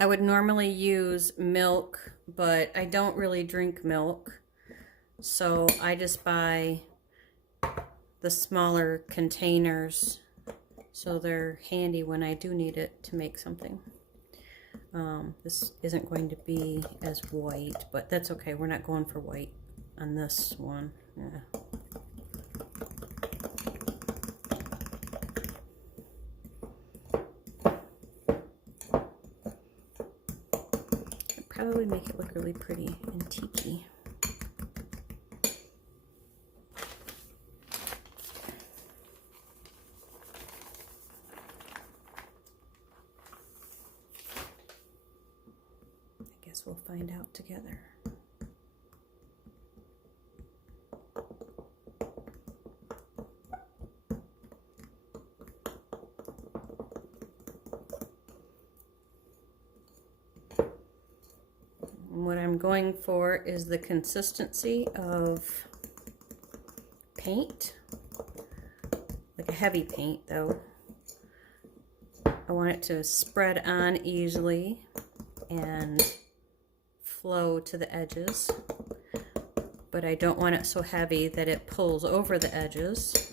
I would normally use milk, but I don't really drink milk. So I just buy the smaller containers so they're handy when I do need it to make something. This isn't going to be as white, but that's okay. We're not going for white on this one. Yeah. I'd probably make it look really pretty and tiki. I guess we'll find out together. What I'm going for is the consistency of paint, like a heavy paint though. I want it to spread on easily and flow to the edges, but I don't want it so heavy that it pulls over the edges.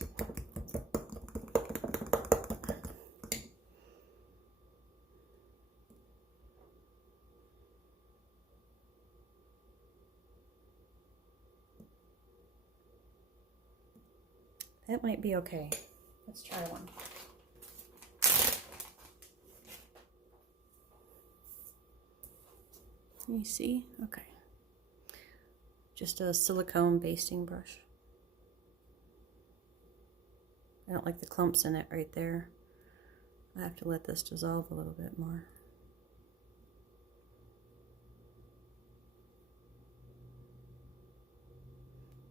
That might be okay. Let's try one. You see? Okay. Just a silicone basting brush. I don't like the clumps in it right there. I have to let this dissolve a little bit more.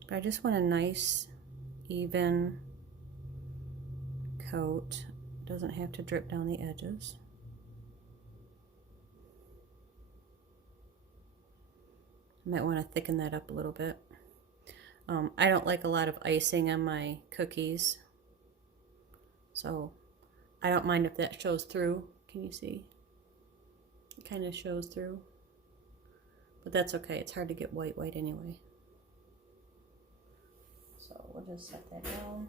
But I just want a nice, even coat. It doesn't have to drip down the edges. I might want to thicken that up a little bit. I don't like a lot of icing on my cookies, so I don't mind if that shows through. Can you see? It kind of shows through, but that's okay. It's hard to get white anyway. So we'll just set that down.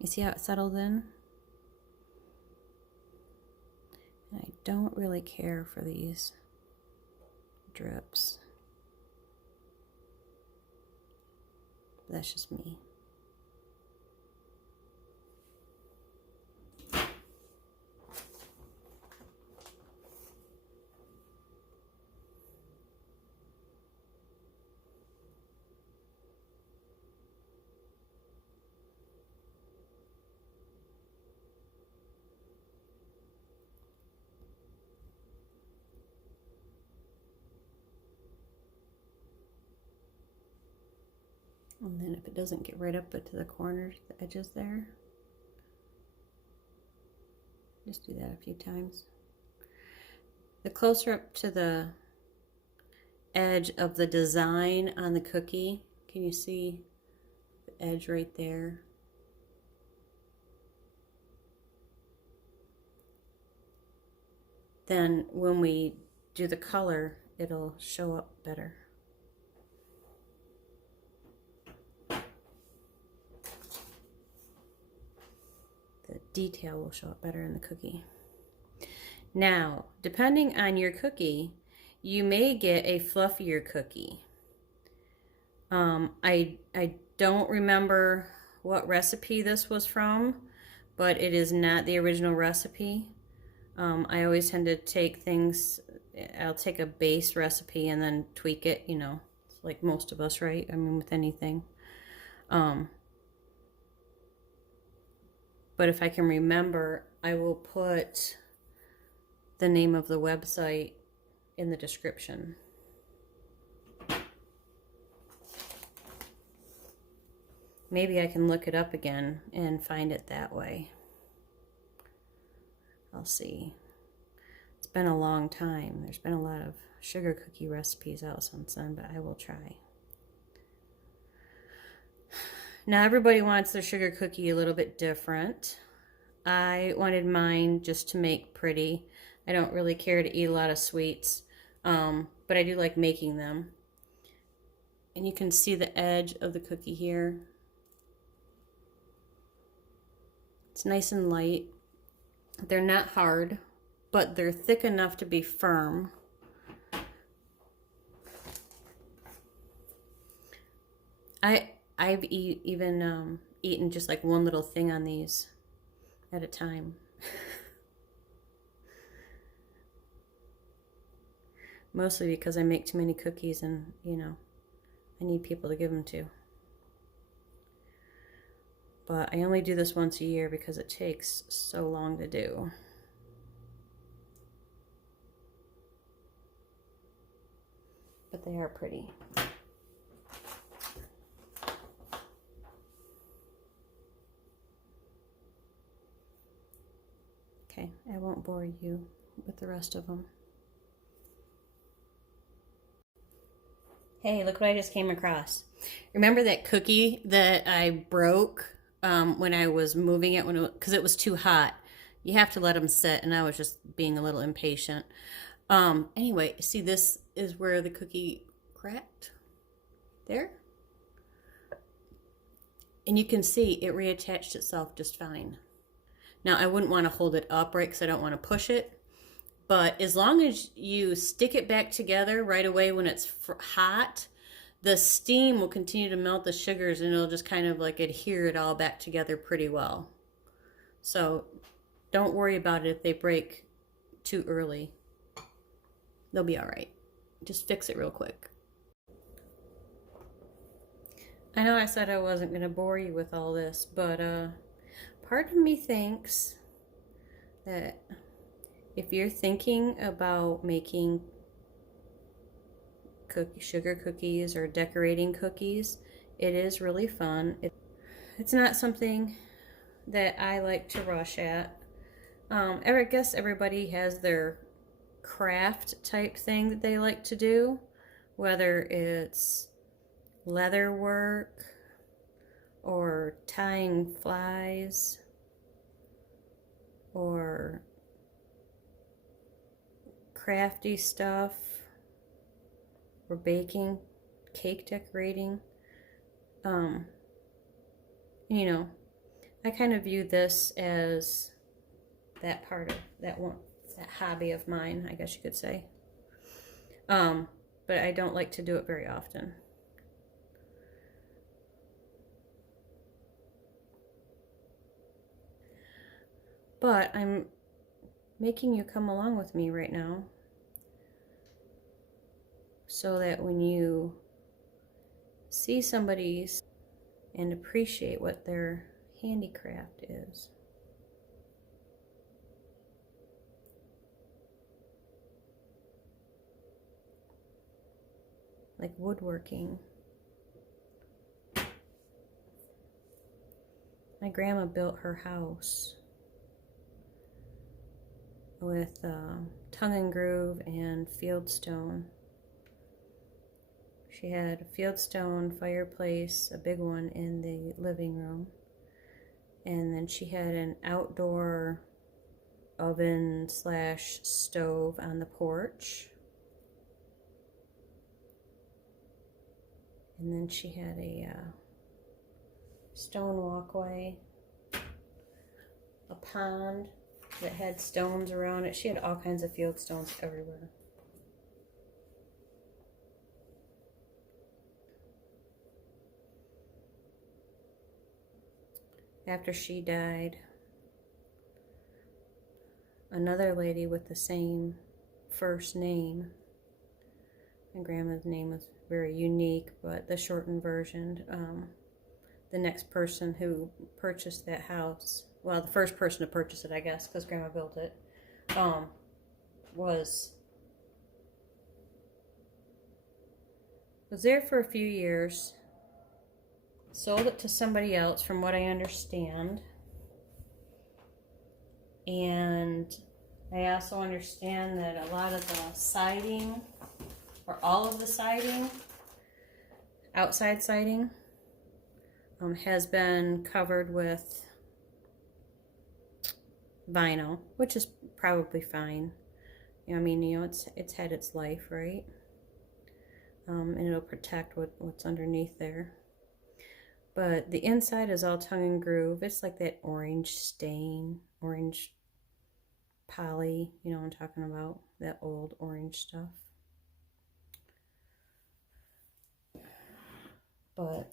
You see how it settled in? And I don't really care for these drips. That's just me. And then if it doesn't get right up into the corners, the edges there, just do that a few times. The closer up to the edge of the design on the cookie, can you see the edge right there? Then when we do the color, it'll show up better. The detail will show up better in the cookie. Now, depending on your cookie, you may get a fluffier cookie. I don't remember what recipe this was from, but it is not the original recipe. I always tend to take things, I'll take a base recipe and then tweak it, you know, like most of us, right? I mean, with anything. But if I can remember, I will put the name of the website in the description. Maybe I can look it up again and find it that way. I'll see. It's been a long time. There's been a lot of sugar cookie recipes out since then, but I will try. Now everybody wants their sugar cookie a little bit different. I wanted mine just to make pretty. I don't really care to eat a lot of sweets, but I do like making them. And you can see the edge of the cookie here. It's nice and light. They're not hard, but they're thick enough to be firm. I've even eaten just like one little thing on these at a time. Mostly because I make too many cookies and, you know, I need people to give them to. But I only do this once a year because it takes so long to do. But they are pretty. Okay, I won't bore you with the rest of them. Hey, look what I just came across. Remember that cookie that I broke when I was moving it because it was too hot? You have to let them sit, and I was just being a little impatient. Anyway, see, this is where the cookie cracked. There. And you can see it reattached itself just fine. Now, I wouldn't want to hold it up, right, because I don't want to push it. But as long as you stick it back together right away when it's hot, the steam will continue to melt the sugars and it'll just kind of like adhere it all back together pretty well. So don't worry about it if they break too early. They'll be all right. Just fix it real quick. I know I said I wasn't going to bore you with all this, but part of me thinks that if you're thinking about making sugar cookies or decorating cookies, it is really fun. It's not something that I like to rush at. I guess everybody has their craft type thing that they like to do, whether it's leather work or tying flies or crafty stuff or baking, cake decorating. You know, I kind of view this as that part of that hobby of mine, I guess you could say. But I don't like to do it very often. But I'm making you come along with me right now so that when you see somebody's and appreciate what their handicraft is. Like woodworking. My grandma built her house with tongue and groove and fieldstone. She had a fieldstone fireplace, a big one in the living room, and then she had an outdoor oven / stove on the porch, and then she had a stone walkway, a pond that had stones around it. She had all kinds of field stones everywhere. After she died, another lady with the same first name, my grandma's name was very unique, but the shortened version, the next person who purchased that house well, the first person to purchase it, I guess, because Grandma built it, was there for a few years, sold it to somebody else from what I understand, and I also understand that a lot of the siding, or all of the siding, outside siding, has been covered with vinyl, which is probably fine. You know, I mean, you know, it's had its life, right? And it'll protect what's underneath there. But the inside is all tongue and groove. It's like that orange stain, orange poly, you know what I'm talking about, that old orange stuff. But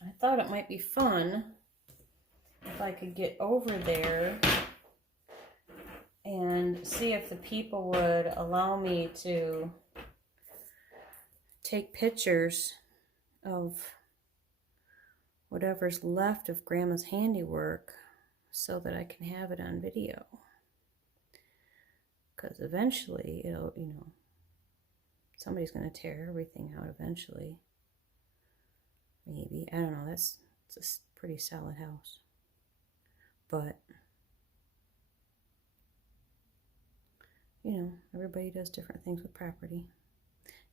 I thought it might be fun if I could get over there and see if the people would allow me to take pictures of whatever's left of Grandma's handiwork so that I can have it on video. Because eventually it'll, you know, somebody's going to tear everything out eventually. Maybe. I don't know. It's a pretty solid house. But, you know, everybody does different things with property.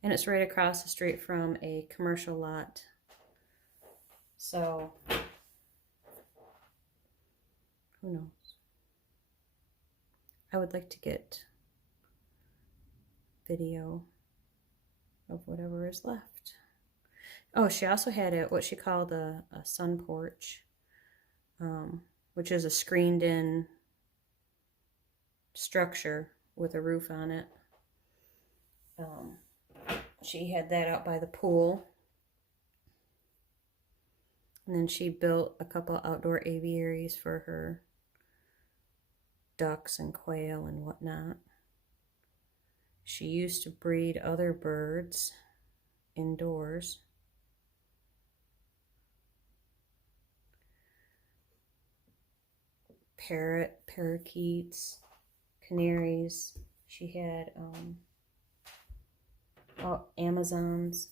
And it's right across the street from a commercial lot. So, who knows? I would like to get video of whatever is left. Oh, she also had what she called a sun porch, which is a screened-in structure with a roof on it. She had that out by the pool. And then she built a couple outdoor aviaries for her ducks and quail and whatnot. She used to breed other birds indoors. Parakeets, canaries. She had Amazons.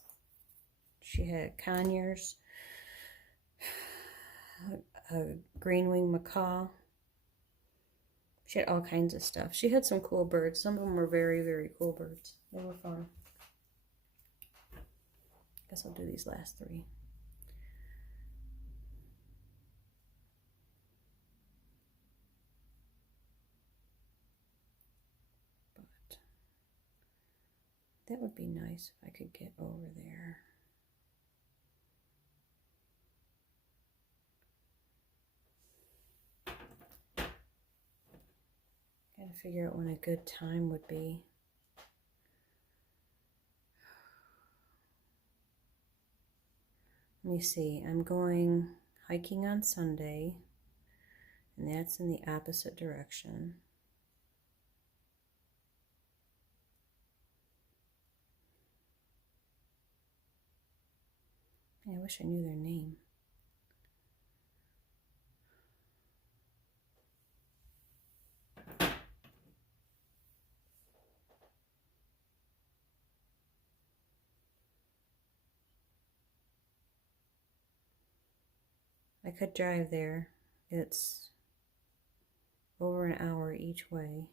She had conures, a green-winged macaw. She had all kinds of stuff. She had some cool birds. Some of them were very, very cool birds. They were fun. Guess I'll do these last three. But that would be nice if I could get over there. Gotta figure out when a good time would be. Let me see. I'm going hiking on Sunday, and that's in the opposite direction. I wish I knew their name. I could drive there. It's over an hour each way.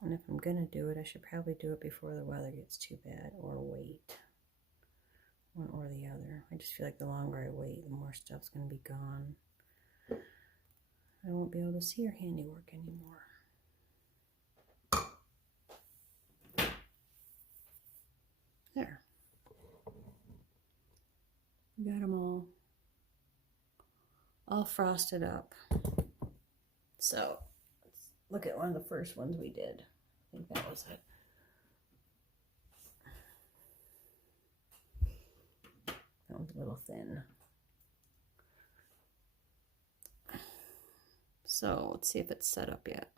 And if I'm gonna do it, I should probably do it before the weather gets too bad, or wait. One or the other. I just feel like the longer I wait, the more stuff's gonna be gone. I won't be able to see her handiwork anymore. There. We got them all frosted up. So, let's look at one of the first ones we did. I think that was it. That was a little thin. So, let's see if it's set up yet.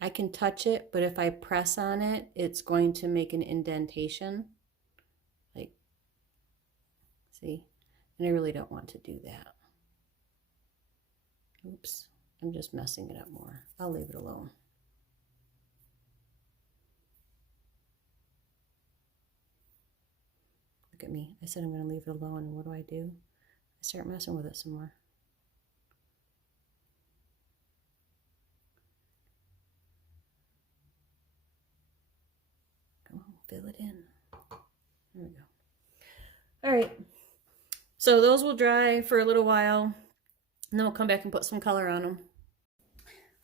I can touch it, but if I press on it, it's going to make an indentation. Like, see? And I really don't want to do that. Oops, I'm just messing it up more. I'll leave it alone. Look at me. I said I'm going to leave it alone, and what do? I start messing with it some more. Come on, fill it in. There we go. All right. So those will dry for a little while, and then we'll come back and put some color on them.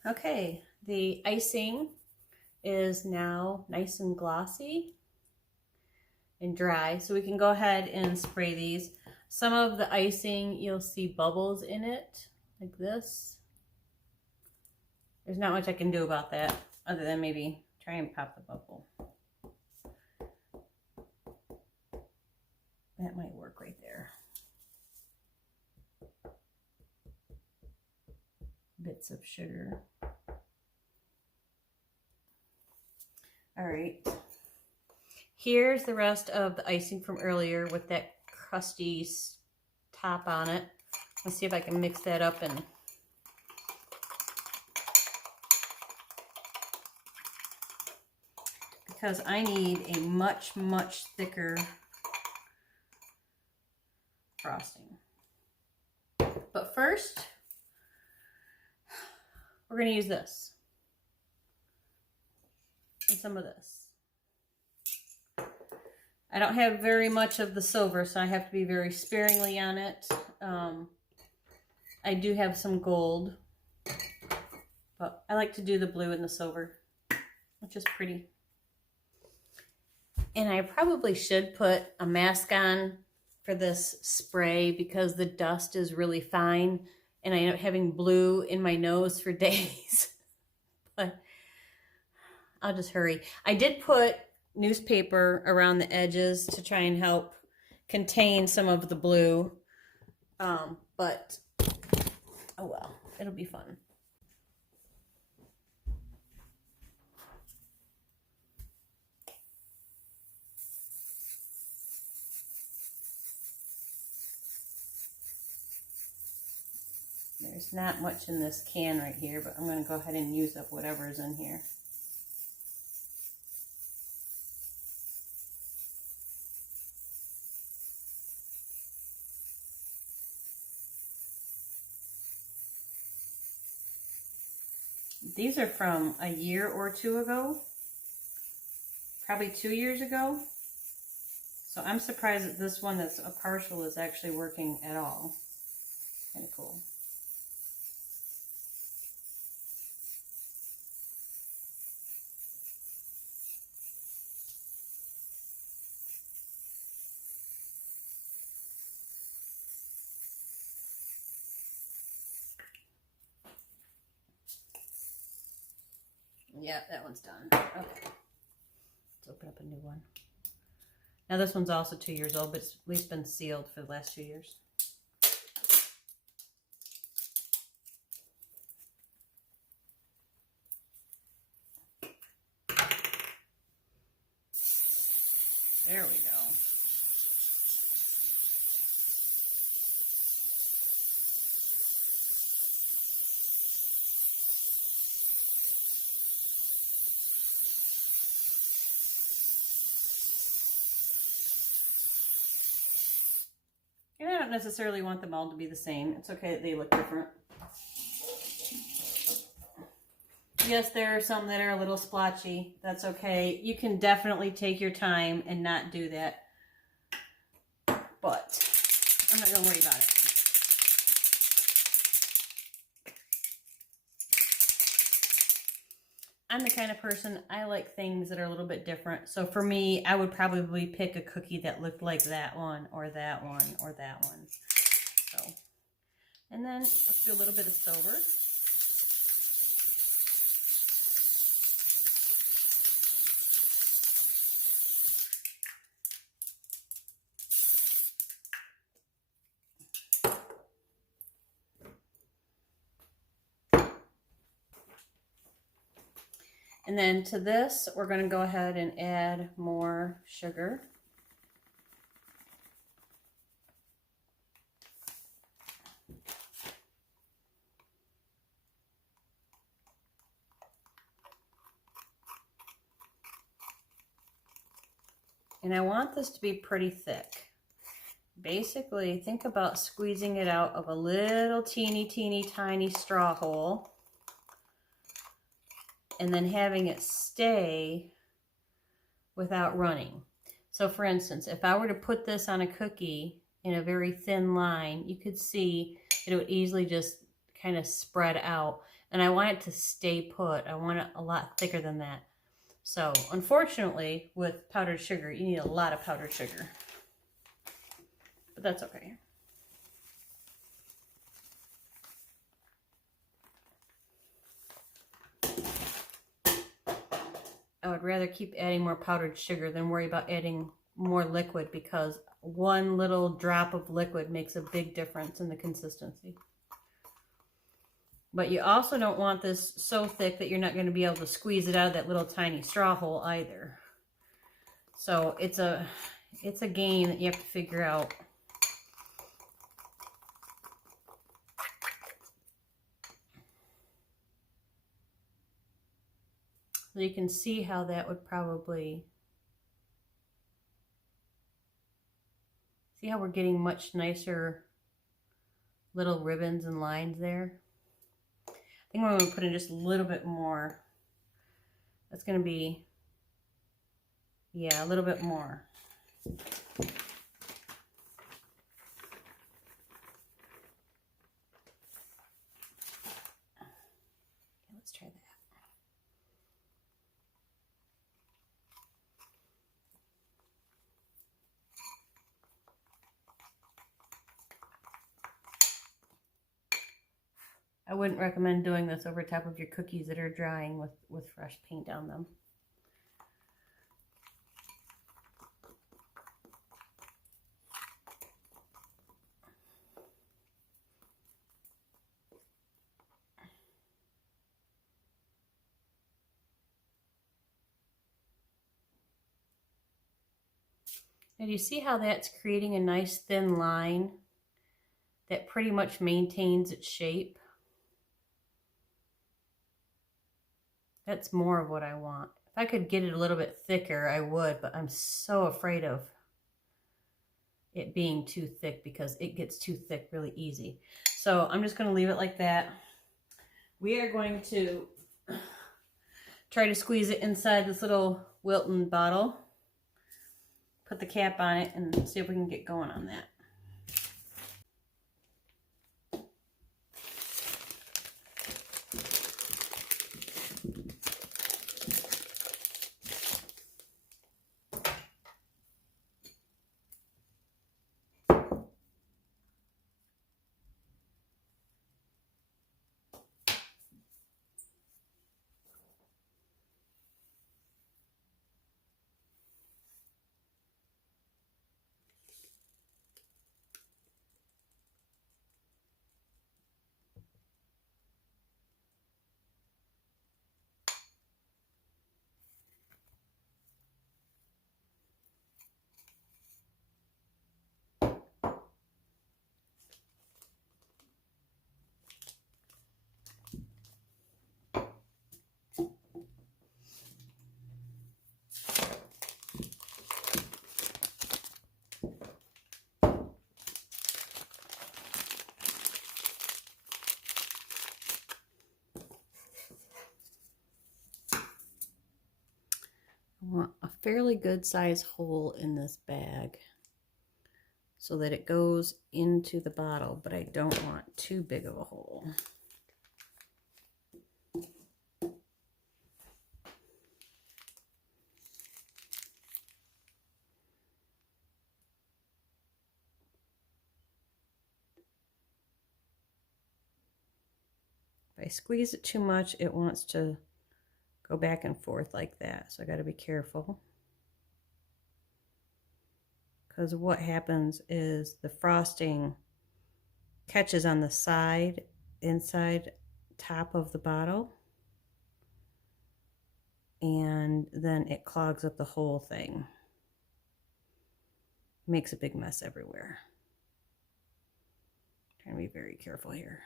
Okay, the icing is now nice and glossy and dry, so we can go ahead and spray these. Some of the icing, you'll see bubbles in it, like this. There's not much I can do about that, other than maybe try and pop the bubble. That might work right there. Bits of sugar. All right. Here's the rest of the icing from earlier with that crusty top on it. Let's see if I can mix that up and because I need a much, much thicker frosting. But first, we're going to use this and some of this. I don't have very much of the silver, so I have to be very sparingly on it. I do have some gold, but I like to do the blue and the silver, which is pretty. And I probably should put a mask on for this spray because the dust is really fine and I end up having blue in my nose for days. But I'll just hurry. I did put newspaper around the edges to try and help contain some of the blue. But oh well, it'll be fun. There's not much in this can right here, but I'm going to go ahead and use up whatever's in here. These are from a year or two ago, probably 2 years ago. So I'm surprised that this one that's a partial is actually working at all. Kind of cool. Yeah, that one's done. Okay. Let's open up a new one. Now this one's also 2 years old, but it's at least been sealed for the last 2 years. There we go. And I don't necessarily want them all to be the same. It's okay that they look different. Yes, there are some that are a little splotchy. That's okay. You can definitely take your time and not do that. But I'm not going to worry about it. I'm the kind of person, I like things that are a little bit different. So for me, I would probably pick a cookie that looked like that one or that one or that one. So, and then let's do a little bit of silver. And then to this, we're going to go ahead and add more sugar. And I want this to be pretty thick. Basically, think about squeezing it out of a little teeny tiny straw hole and then having it stay without running. So for instance, if I were to put this on a cookie in a very thin line, you could see it would easily just kind of spread out. And I want it to stay put. I want it a lot thicker than that. So unfortunately, with powdered sugar, you need a lot of powdered sugar. But that's okay. I would rather keep adding more powdered sugar than worry about adding more liquid, because one little drop of liquid makes a big difference in the consistency. But you also don't want this so thick that you're not going to be able to squeeze it out of that little tiny straw hole either. So it's a game that you have to figure out. So you can see how that would probably, see how we're getting much nicer little ribbons and lines there. I think we're going to put in just a little bit more. That's going to be, yeah, a little bit more. Let's try that. I wouldn't recommend doing this over top of your cookies that are drying with fresh paint on them. Now, do you see how that's creating a nice thin line that pretty much maintains its shape? That's more of what I want. If I could get it a little bit thicker, I would, but I'm so afraid of it being too thick because it gets too thick really easy. So I'm just going to leave it like that. We are going to try to squeeze it inside this little Wilton bottle. Put the cap on it and see if we can get going on that. I want a fairly good size hole in this bag so that it goes into the bottle, but I don't want too big of a hole. If I squeeze it too much, it wants to go back and forth like that, so I got to be careful. Because what happens is the frosting catches on the side, inside, top of the bottle. and then it clogs up the whole thing. Makes a big mess everywhere. Trying to be very careful here.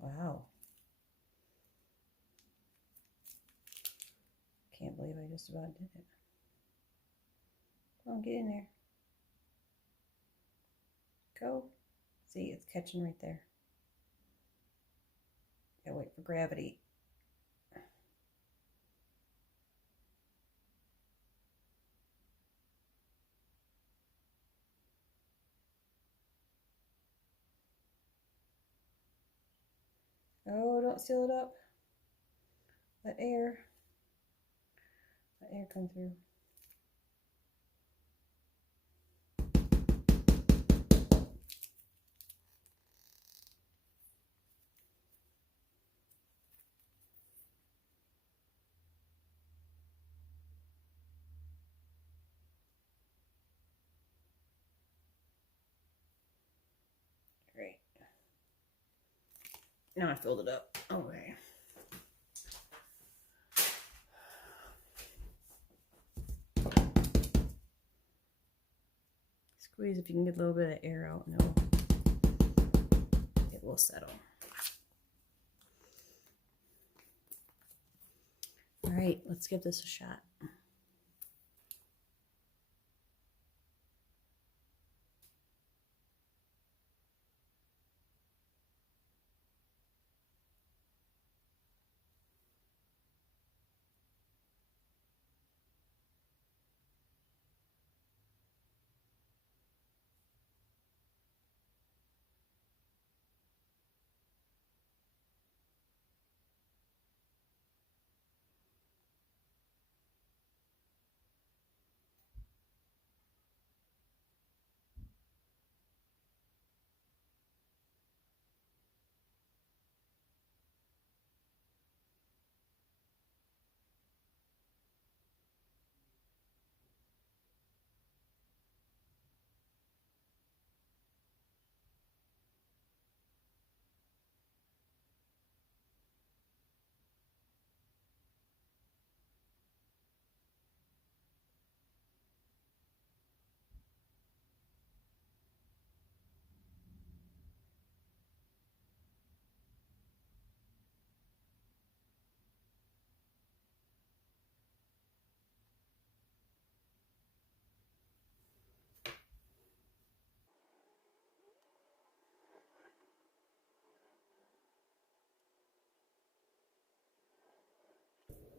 Wow. Can't believe I just about did it. Come on, get in there. Go. See, it's catching right there. Gotta wait for gravity. Oh, don't seal it up. Let air come through. Great. Now I filled it up. Okay. Squeeze if you can get a little bit of air out, and it will settle. All right, let's give this a shot.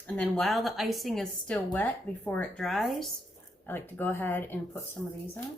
And then while the icing is still wet before it dries, I like to go ahead and put some of these on.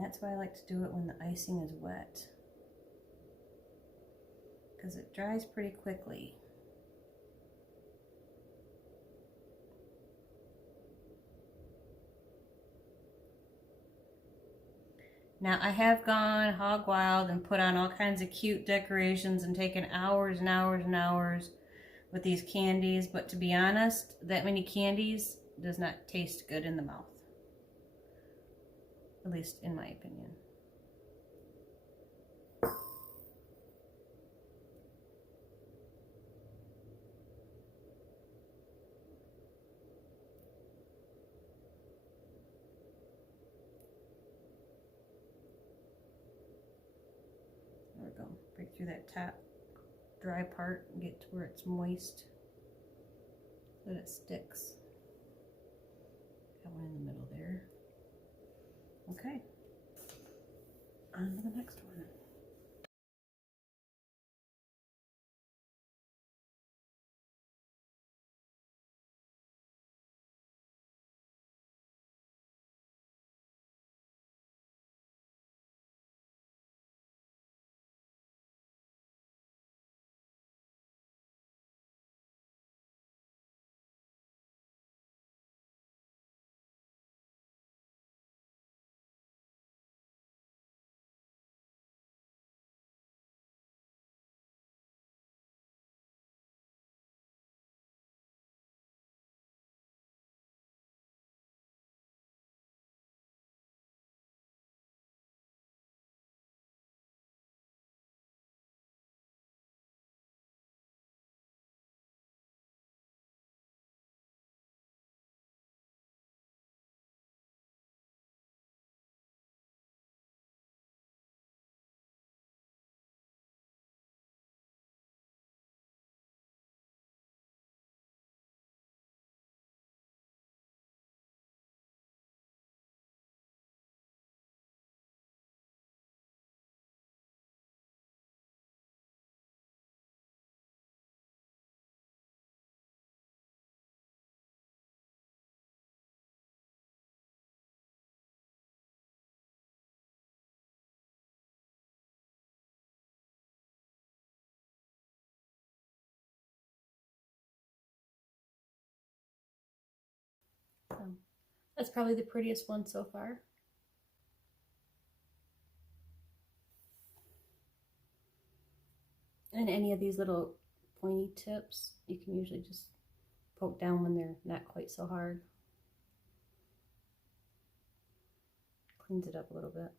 That's why I like to do it when the icing is wet, because it dries pretty quickly. Now I have gone hog wild and put on all kinds of cute decorations and taken hours and hours and hours with these candies, but to be honest, that many candies does not taste good in the mouth. At least in my opinion. through that top dry part and get to where it's moist, that it sticks. Got one in the middle there. Okay, on to the next one. That's probably the prettiest one so far. And any of these little pointy tips, you can usually just poke down when they're not quite so hard. Cleans it up a little bit.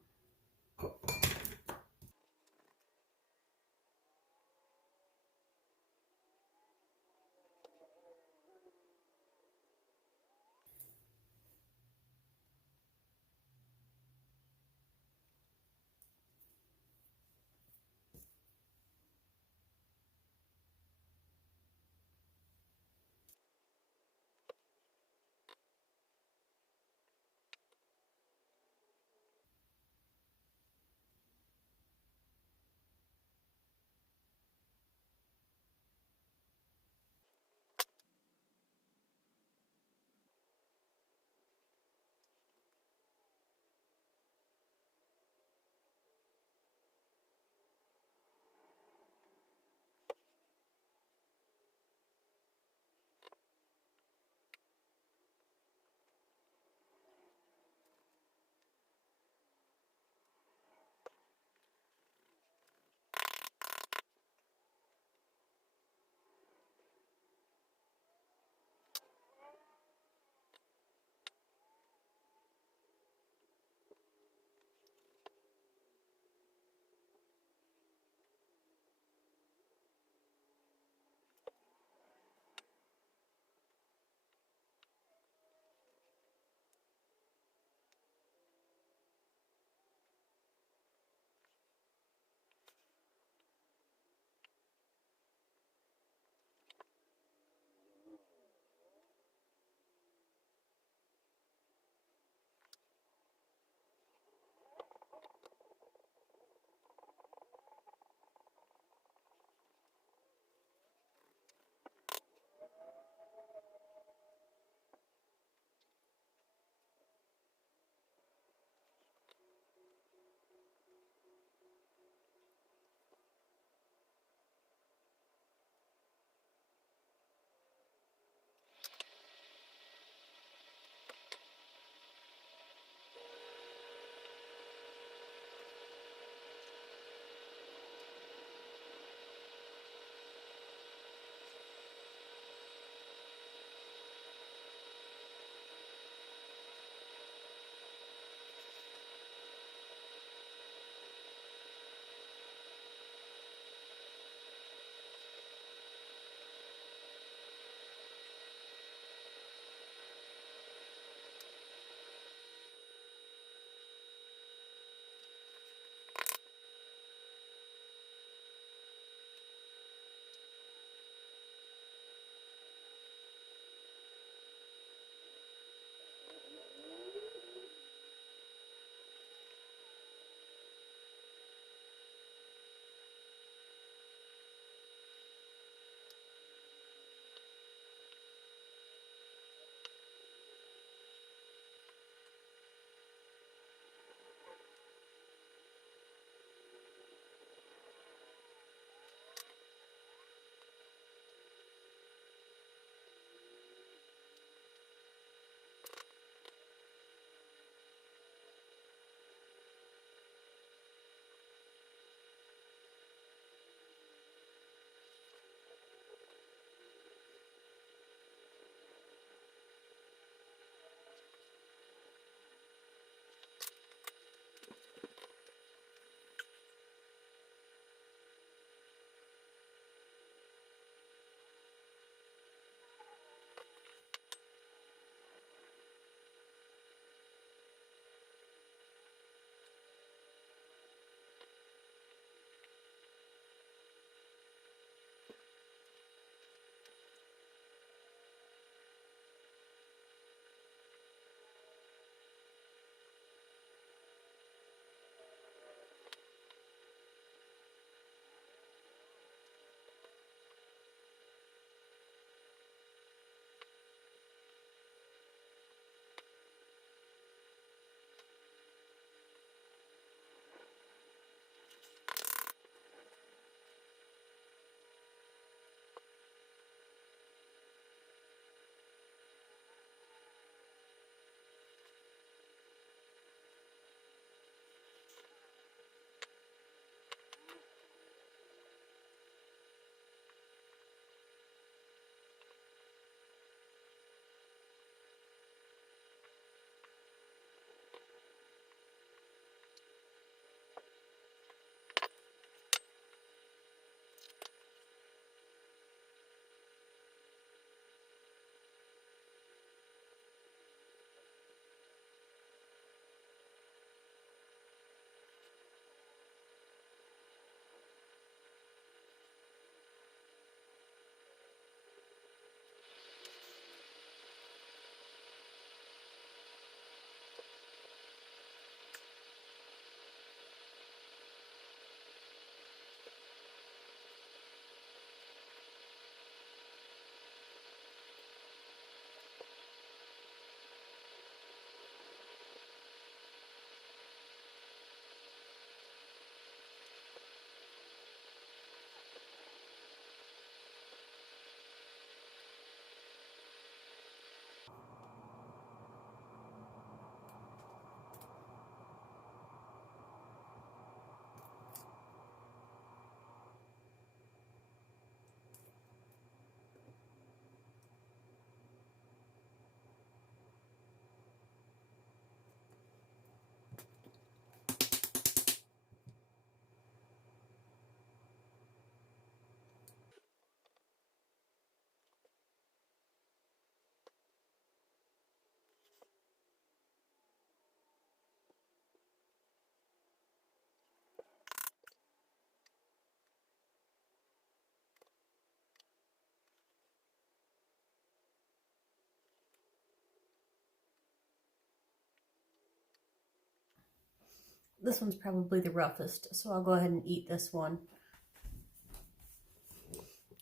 This one's probably the roughest, so I'll go ahead and eat this one.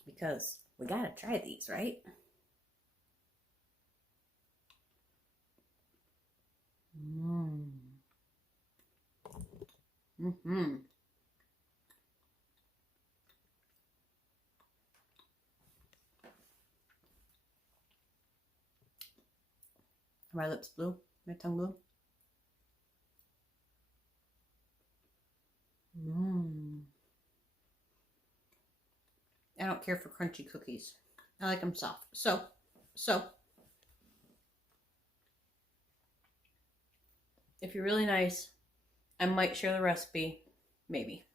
Because we gotta try these, right? My lips blue, my tongue blue. I don't care for crunchy cookies. I like them soft. So, if you're really nice, I might share the recipe. Maybe.